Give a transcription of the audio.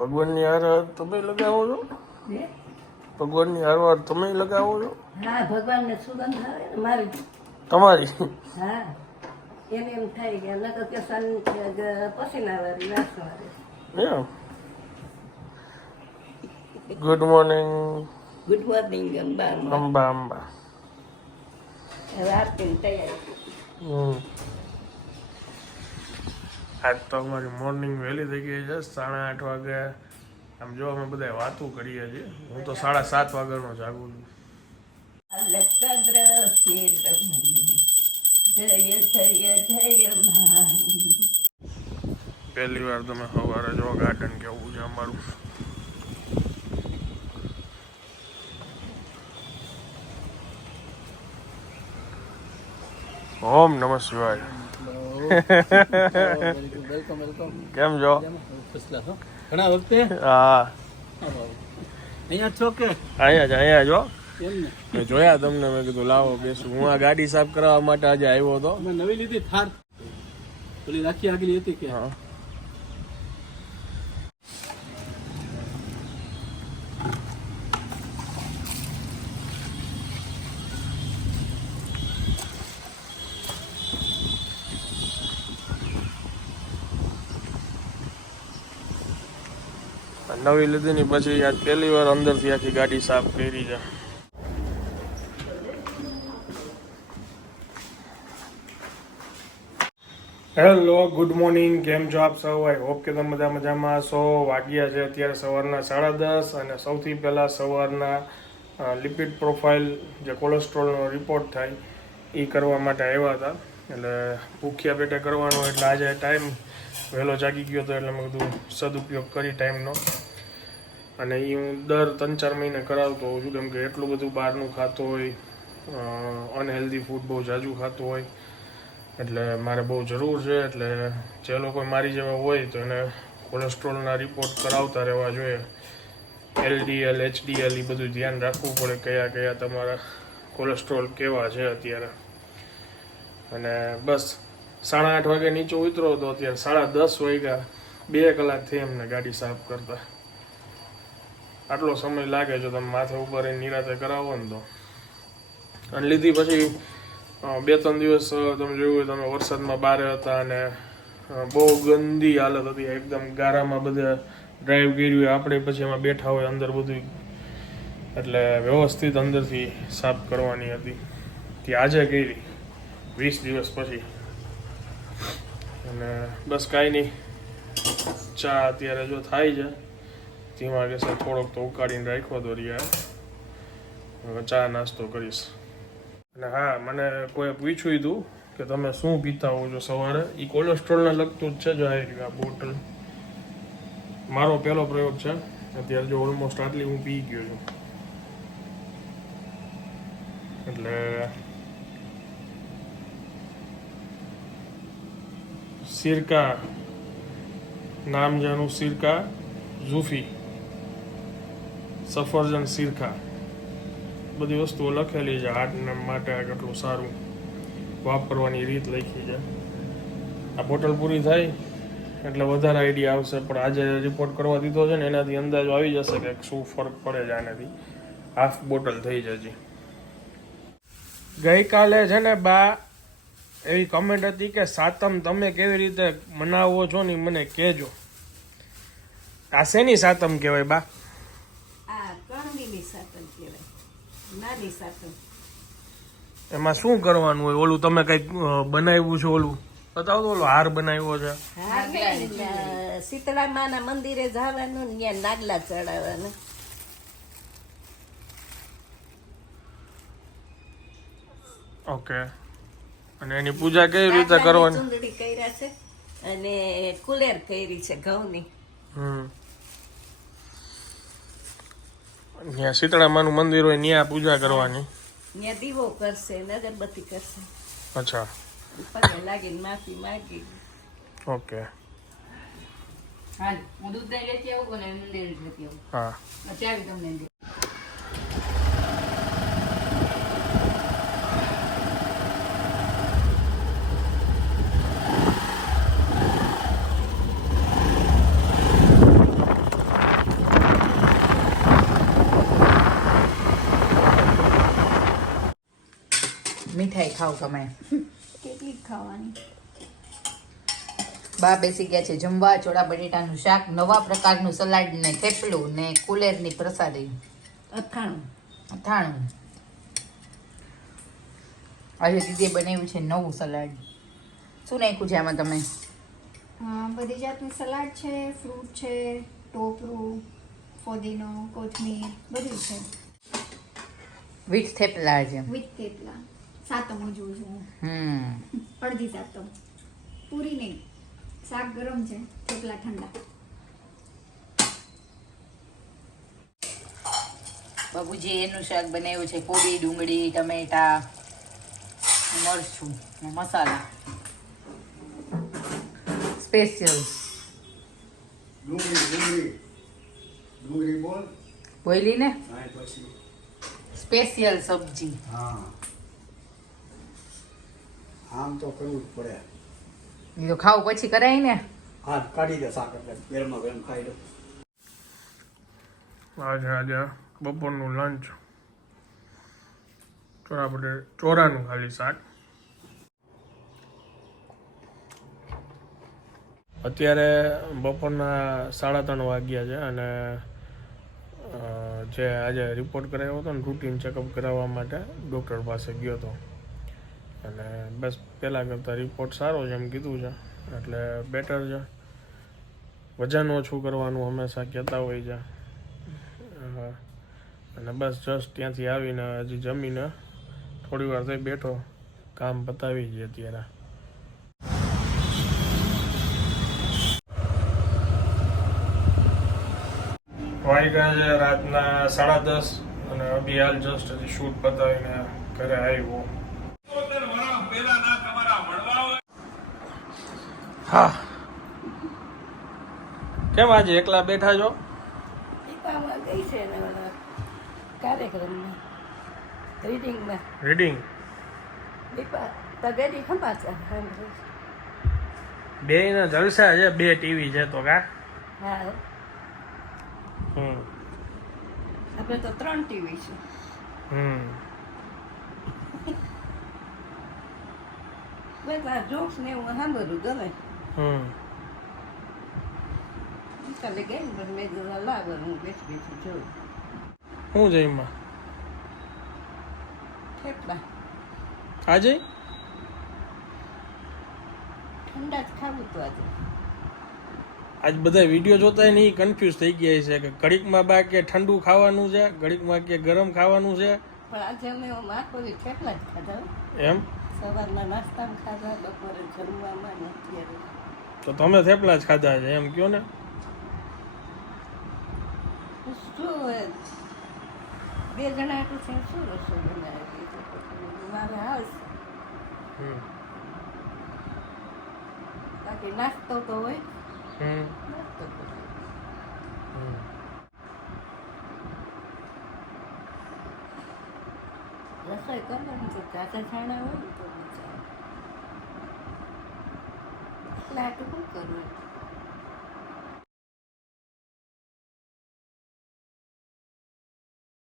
ભગવાનની હાર તમે લગાવો છો? ભગવાનની હારવાર તમે લગાવો છો? હા ભગવાનને સુગંધ આવે ને મારી. તમારી. હા એને એમ થાય કે નકર કે સન પસીના વાળી વાસવાળી એમ. Good morning good morning Amba Amba Amba હવે આરતી તૈયારી. હમ. આજ તો અમારી મોર્નિંગ વહેલી થઈ ગઈ છે, સાડા આઠ વાગે. આમ જો અમે બધા વાતો કરીએ છીએ. હું તો સાડા સાત વાગ્યાનો જાગું છું. પહેલી વાર તમે સવારે જો ગાર્ડન કેવું છે અમારું. ઓમ નમઃ શિવાય. કેમ છો? ઘણા વખતે હા. અહીંયા છો કે અહીંયા જ અહીંયા જો મેં જોયા તમને મેં કીધું લાવો બેસું. હું આ ગાડી સાફ કરાવવા માટે આજે આવ્યો હતો. મેં નવી લીધી થાર. પેલી રાખી આગળ હતી કે? હા. નવી લીધી ની પછી આજ પહેલી વાર અંદરથી આખી ગાડી સાફ કરી છે. હેલો ગુડ મોર્નિંગ કેમ છો આપ સૌ? આઈ હોપ કે તમે બધા મજામાં છો. વાગ્યા છે અત્યારે સવારના સાડા દસ અને સૌથી પહેલાં સવારના લિપિડ પ્રોફાઇલ જે કોલેસ્ટ્રોલનો રિપોર્ટ થાય એ કરવા માટે આવ્યા હતા. એટલે ભૂખ્યા પેટે કરવાનો એટલે આજે ટાઈમ વહેલો જાગી ગયો હતો એટલે મેં કીધું સદુપયોગ કરી ટાઈમનો. અને એ હું દર ત્રણ ચાર મહિને કરાવતો હોઉં છું કેમ કે એટલું બધું બહારનું ખાતો હોય અનહેલ્ધી ફૂડ બહુ જાજુ ખાતું હોય, એટલે મારે બહુ જરૂર છે, એટલે જે લોકો મારી જેવા હોય તો એને કોલેસ્ટ્રોલના રિપોર્ટ કરાવતા રહેવા જોઈએ. એલડીએલ એચડીએલ એ બધું ધ્યાન રાખવું પડે કયા કયા તમારા કોલેસ્ટ્રોલ કેવા છે અત્યારે. અને બસ. સાડા આઠ વાગે નીચે ઉતરો તો અત્યારે સાડા દસ વાગ્યા, બે કલાક થઈ એમને ગાડી સાફ કરતા. આટલો સમય લાગે જો તમે માથે ઉપર નિરાતે કરાવો ને તો. અને લીધી પછી બે ત્રણ દિવસ તમે જોયું હોય તમે વરસાદમાં બારે હતા અને બહુ ગંદી હાલત હતી. એકદમ ગારામાં બધા ડ્રાઈવ કર્યું આપણે પછી એમાં બેઠા હોય અંદર બધું એટલે વ્યવસ્થિત અંદરથી સાફ કરવાની હતી. તે આજે કરી. વીસ દિવસ પછી. અને બસ કાંઈ નહીં. ચા અત્યારે જો થાય છે. ધીમા ગેસે થોડોક તો ઉકાળીને તો રહ્યા હવે ચા નાસ્તો કરીશ. અને હા, મને કોઈ પૂછ્યું હતું કે તમે શું પીતા હો છો સવારે? એ કોલેસ્ટ્રોલને લગતું જ છે જો આવી રહ્યું આ બોટલ. મારો પહેલો પ્રયોગ છે. અત્યારે જો ઓલમોસ્ટ આટલી હું પી ગયો છું. એટલે સિરકા નામ જાનું સિરકા ઝુફી સફરજન સિરકા બધી વસ્તુઓ લખેલી છે હાર્ટને માટે આ કેટલું સારું વાપરવાની રીત લખી છે આ બોટલ પૂરી થાય એટલે વધારે આઈડિયા આવશે પણ આજે રિપોર્ટ કરવા દીધો છે ને, એનાથી અંદાજો આવી જશે કે શું ફરક પડે છે આનાથી. હાફ બોટલ થઈ જશે. ગઈકાલે છે ને બા એવી કમેન્ટ હતી કે સાતમ તમે કેવી રીતે મનાવો છો ને મને કહેજો. આ શેની સાતમ કહેવાય બા? એમાં શું કરવાનું હોય? ઓલું તમે કંઈક બનાવ્યું છે ઓલું? બતાવો તો ઓલો હાર બનાવ્યો છે. શીતળા માના મંદિરે જવાનું ને ત્યાં નાગલા ચડાવવાના. ઓકે. અને એની પૂજા કેવી રીતે કરવાની? ચુંદડી કર્યા છે અને કુલેર કરી છે ઘઉંની. હમ. ત્યાં શીતળામાનું મંદિર હોય ત્યાં પૂજા કરવાની? ત્યાં દીવો કરશે ને અગરબત્તી કરશે. અચ્છા. પગે લાગીને માફી માગી. ઓકે. હા હું દૂધ લેતી આવું ને મંદિર લેતી આવું. હા. અત્યારે તમને દે. ખાવ તમે. કેટલી ખાવાની. બા બેસી ગયા છે જમવા ચોળા બટેટાનું શાક નવા પ્રકારનું સલાડ ને થેપલું ને કુલેરની પ્રસાદી. અથાણું. અથાણું. આજે દીદીએ બનાવ્યું છે નવું સલાડ. શું નાખ્યું છે આમાં તમે? બધી જાતની સલાડ છે ફ્રૂટ છે ટોપરું ફોદીનો કોથમીર બધું છે. વીટ થેપલા છે વિથ થેપલા. સાતમ જોઉં છું. હું. હમ. અડધી સાતમ. પૂરી નહીં. શાક ગરમ છે થેપલા ઠંડા. બાબુજી એનું શાક બનાવ્યું છે કોબી ડુંગળી ટમેટા. મરચું મસાલા. સ્પેશિયલ બોલ. બોયલી ને? સ્પેશિયલ સબ્જી. હા. આમ તો કરવું જ પડે. એ તો ખાવ પછી કરાય ને. હા કાઢી દે શાક એટલે ગરમા ગરમ ખાઈ લો. આજે આજે બપોરનું લંચ ચોરા બટે ચોરાનું ખાલી શાક. અત્યારે બપોરના સાડા ત્રણ વાગ્યા છે અને જે આજે રિપોર્ટ કરાવ્યો હતો ને રૂટીન ચેકઅપ કરાવવા માટે ડૉક્ટર પાસે ગયો હતો. અને બસ પહેલાં કરતાં રિપોર્ટ સારો છે એમ કીધું છે. એટલે બેટર છે. વજન ઓછું કરવાનું હંમેશા કહેતા હોય છે. અને બસ જસ્ટ ત્યાંથી આવીને હજી જમીને થોડી વાર થઈ બેઠો, કામ પતાવી જઈએ અત્યારે. વાગ્યા છે રાતના સાડા દસ અને અભી હાલ જસ્ટ હજી શૂટ પતાવીને ઘરે આવ્યો. હા. કેમ આજે એકલા બેઠા છો? દીપામાં ગઈ છે ને કાર્યક્રમમાં રીડિંગમાં. રીડિંગ? દીપા તગેરી સમાચાર. બે ના જલસા છે બે ટીવી છે તો કા? હા. હમ. આપણે તો ત્રણ ટીવી છે. હમ. બસ આ જોક્સ ને એવું સાંભળવું ગમે. હમ. કાલે ગઈ ને પણ મેં કીધું લાવ હું બેસી બેસી જોઉં. છે એમાં? થેપલા આજે ઠંડા જ ખાવું તો આજે. આજ બધા વીડિયો જોતા નહીં કન્ફ્યુઝ થઈ ગયા છે કે ઘડીકમાં બા કે ઠંડુ ખાવાનું છે ઘડીકમાં કે ગરમ ખાવાનું છે. પણ આજે અમે માખોરી થેપલા જ ખાધા એમ? સવારના નાસ્તામાં ખાધા બપોરે જમવામાં ને અત્યારે. તો તમે થેપલા જ ખાધા છે એમ કયો ને? શું હોય? બે જણા તો છે શું રસોઈ બનાવી મારે આવશે બાકી નાસ્તો તો હોય. નાસ્તો તો હોય. હમ. રસોઈ કરવાની તો ચાચા છાણા હોય ને તો મજા આવે એટલે આટલું શું કરવું